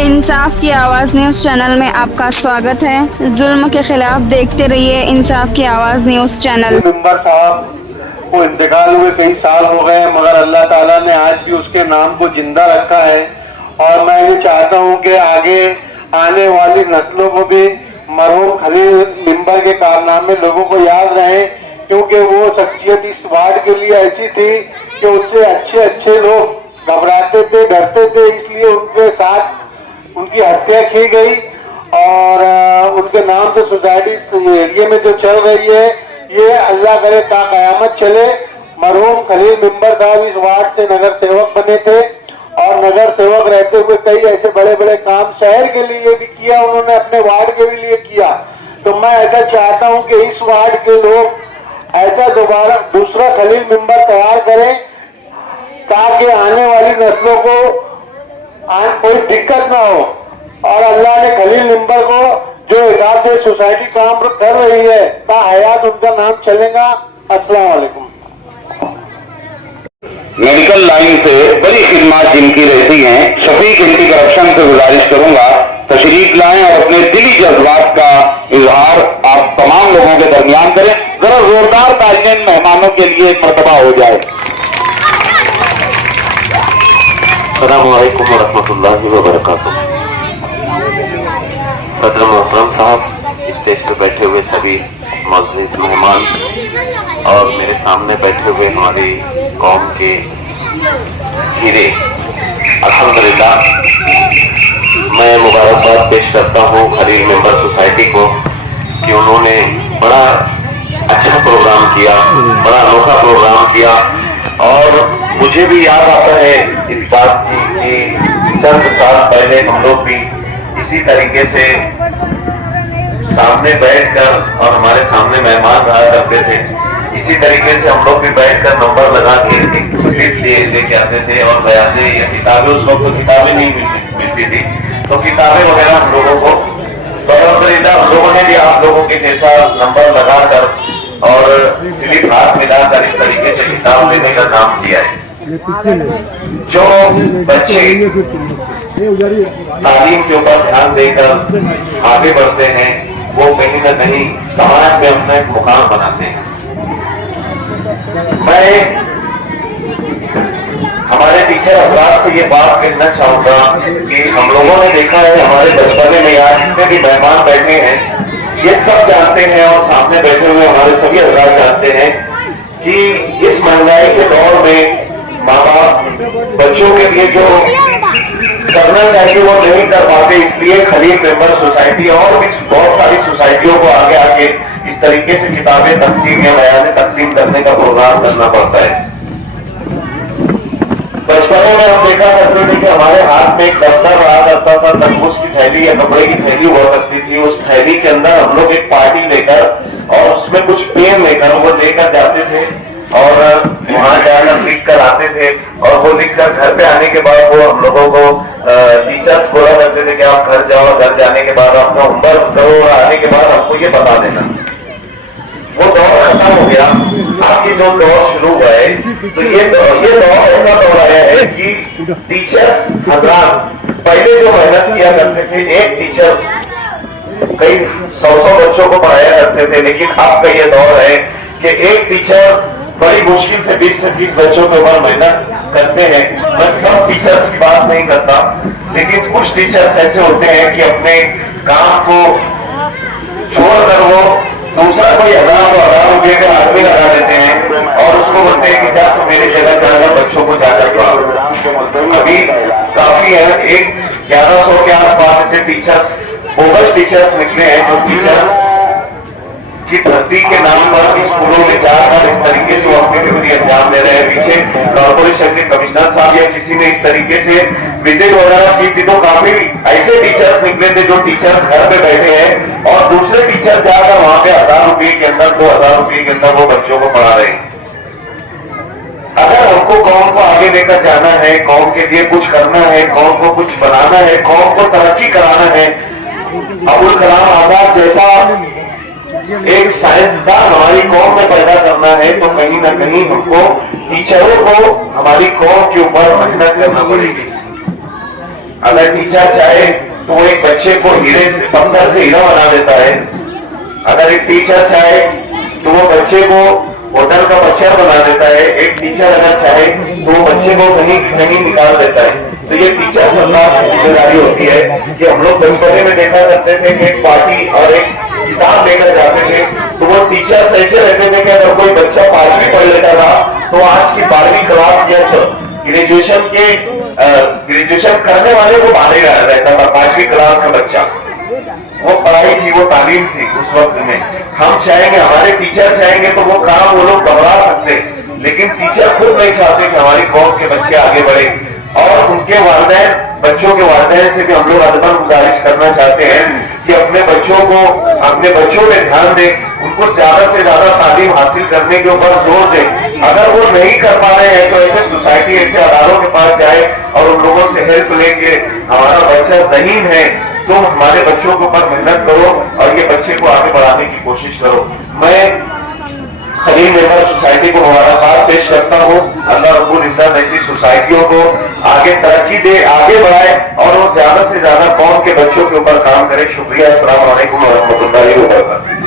इंसाफ की आवाज news channel में आपका स्वागत है। जुल्म के खिलाफ देखते रहिए इंसाफ की आवाज न्यूज चैनल। मेंबर साहब को इंतकाल हुए कई साल हो गए, मगर अल्लाह ताला ने आज भी उसके नाम को जिंदा रखा है। और मैं ये चाहता हूँ कि आगे आने वाली नस्लों को भी मरहूम खलील मेंबर के कारनामे लोगों को याद रहे, क्योंकि वो शख्सियत इस वार्ड के लिए ऐसी थी कि उससे अच्छे अच्छे लोग घबराते थे, डरते थे, इसलिए उनके साथ उनकी हत्या की गई। और उनके नाम से सोसाइटी एरिया में जो चल रही है, ये अल्लाह करे ता कयामत चले। मरहूम खलील मेंबर साहब इस वार्ड से नगर सेवक बने थे और नगर सेवक रहते हुए कई ऐसे बड़े बड़े काम शहर के लिए भी किया उन्होंने, अपने वार्ड के भी लिए किया। तो मैं ऐसा चाहता हूं कि इस वार्ड के लोग ऐसा दोबारा दूसरा खलील मेंबर तैयार करें, ताकि आने वाली नस्लों को कोई दिक्कत ना हो। और अल्लाह ने खलील मेंबर को जो हिसाब से सोसाइटी काम कर रही है, ता हयात उनका नाम चलेगा। अस्सलाम वालेकुम। मेडिकल लाइन से बड़ी खिदमत जिनकी रहती हैं, शफीक एंटी करप्शन से गुजारिश करूंगा तशरीफ लाएं और अपने दिली जज्बात का इजहार आप तमाम लोगों के दरमियान करें। जरा जोरदार तालियां मेहमानों के लिए एक मरतबा हो जाए। अस्सलामु अलैकुम वरहमतुल्लाहि वबरकातुहू। सदर मोहतरम साहब, स्टेज पर बैठे हुए सभी मुअज़्ज़िज़ मेहमान और मेरे सामने बैठे हुए हमारी कौम के हीरे, अल्हम्दुलिल्लाह मैं मुबारकबाद पेश करता हूँ खलील मेंबर सोसाइटी को कि उन्होंने बड़ा अच्छा प्रोग्राम किया, बड़ा अनोखा प्रोग्राम किया। और मुझे भी याद आता है इस बात की कि चंद साल पहले हम लोग भी इसी तरीके से सामने बैठकर, और हमारे सामने मेहमान रहा करते थे, इसी तरीके से हम लोग भी बैठकर नंबर लगा के स्लिप लेके आते थे और बयाने या किताबें, उस वक्त तो किताबें नहीं मिलती थी, तो किताबें वगैरह हम लोगों को, तो अल्हम्दुलिल्लाह हम लोगों ने भी आप लोगों के जैसा नंबर लगाकर और स्लिप हाथ मिलाकर इस तरीके से किताब लेने का काम किया है। जो बच्चे तालीम के ऊपर ध्यान देकर आगे बढ़ते हैं, वो कहीं ना कहीं समाज में अपना एक मुकाम बनाते हैं। मैं हमारे टीचर हजरात से ये बात कहना चाहूंगा कि हम लोगों ने देखा है हमारे बचपने में, यहाँ जितने भी मेहमान बैठे हैं ये सब जानते हैं और सामने बैठे हुए हमारे सभी हजरात जानते हैं कि इस महंगाई के दौर में माँ बाप बच्चों के लिए जो करना चाहिए वो नहीं कर पाते, इसलिए खलील मेंबर सोसाइटी और भी बहुत सारी सोसाइटियों को आगे आके इस तरीके से किताबें तकसीम या बयाने तकसीम करने का प्रोग्राम करना पड़ता है। बचपन में हम देखा करते थे कि हमारे हाथ में एक दफ्तर रहा करता था, तरबूज की थैली या कपड़े की थैली हुआ करती थी, उस थैली के अंदर हम लोग एक पार्टी लेकर और उसमें कुछ पेन लेकर वो लेकर जाते थे और वहां जाकर लिख कर आते थे। और वो लिख कर घर पे आने के बाद वो हम लोगों को टीचर्स बोला करते थे कि आप घर जाओ, घर जाने के बाद अपना होमवर्क करो और आने के बाद आपको ये बता देना। वो दौर खत्म हो गया, आगे जो दौर शुरू हुआ है, तो ये दौर ऐसा दौर आया है कि टीचर्स हजरात पहले जो मेहनत किया करते थे, एक टीचर कई 100 बच्चों को पढ़ाया करते थे, लेकिन अब का ये दौर है कि एक टीचर बड़ी मुश्किल से 20 से 30 बच्चों के ऊपर मेहनत करते हैं। मैं सब टीचर्स की बात नहीं करता, लेकिन कुछ टीचर्स ऐसे होते हैं कि अपने काम को छोड़कर वो दूसरा कोई 1000 रुपये का आदमी लगा देते हैं और उसको बोलते हैं कि जा तो मेरे जगह जाकर बच्चों को जाकर पढ़ाओ। अभी काफी है, 1100 के आसपास ऐसे टीचर्स, बोगस टीचर्स निकले हैं जो टीचर्स की भर्ती के नाम पर स्कूलों में जाकर इस तरीके से वो अपनी ड्यूटी अंजाम दे रहे हैं। पीछे कॉर्पोरेशन के कमिश्नर साहब या किसी ने इस तरीके से विजिट वगैरह की थी, तो काफी ऐसे टीचर्स निकले थे जो टीचर्स घर पे बैठे हैं और दूसरे टीचर जाकर वहां पे 1000 रुपये के अंदर 2000 रुपये के अंदर वो बच्चों को पढ़ा रहे हैं। अगर हमको कौम को आगे लेकर जाना है, कौम के लिए कुछ करना है, कौम को कुछ बनाना है, कौम को तरक्की कराना है, अबुल कलाम आजाद जैसा एक साइंसदान हमारी कौम में पैदा करना है, तो कहीं ना कहीं हमको टीचरों को हमारी कौम के ऊपर मेहनत करना पड़ेगी। अगर टीचर चाहे तो वो एक बच्चे को हीरे से पत्थर से हीरा बना देता है। अगर एक टीचर चाहे तो वो बच्चे को होटल का बच्चा बना देता है। एक टीचर अगर चाहे तो वो बच्चे को कहीं निकाल देता है। तो ये टीचर सरकार की जिम्मेदारी होती है कि हम लोग बचपने में देखा करते थे कि एक पार्टी और एक किताब लेकर जाते थे, तो वो टीचर ऐसे रहते थे कि अगर कोई बच्चा 5वीं पढ़ लेता था तो आज की 12वीं क्लास या ग्रेजुएशन करने वाले को बाहर रहता था। 5वीं क्लास का बच्चा, वो पढ़ाई थी, वो तालीम थी उस वक्त में। हम चाहेंगे, हमारे टीचर चाहेंगे तो वो काम वो लोग बढ़ा सकते, लेकिन टीचर खुद नहीं चाहते कि हमारी कौम के बच्चे आगे बढ़े। और उनके वालिदैन, बच्चों के वालिदैन से भी हम लोग अदबन गुजारिश करना चाहते हैं कि अपने बच्चों पे ध्यान दें, उनको ज्यादा से ज्यादा तालीम हासिल करने के ऊपर जोर दें। अगर वो नहीं कर पा रहे हैं तो ऐसे सोसाइटी, ऐसे अदारों के पास जाए और उन लोगों से हेल्प लेके हमारा बच्चा ज़हीन है, तुम हमारे बच्चों के ऊपर मेहनत करो और ये बच्चे को आगे बढ़ाने की कोशिश करो। मैं खलील मेंबर सोसाइटी को मुबारकबाद पेश करता हूँ। अल्लाह रब्बुल इज्जत ऐसी सोसाइटियों को आगे तरक्की दे, आगे बढ़ाए और वो ज्यादा से ज्यादा कौम के बच्चों के ऊपर काम करे। शुक्रिया। अस्सलाम वालेकुम व रहमतुल्लाहि व बरकातहू।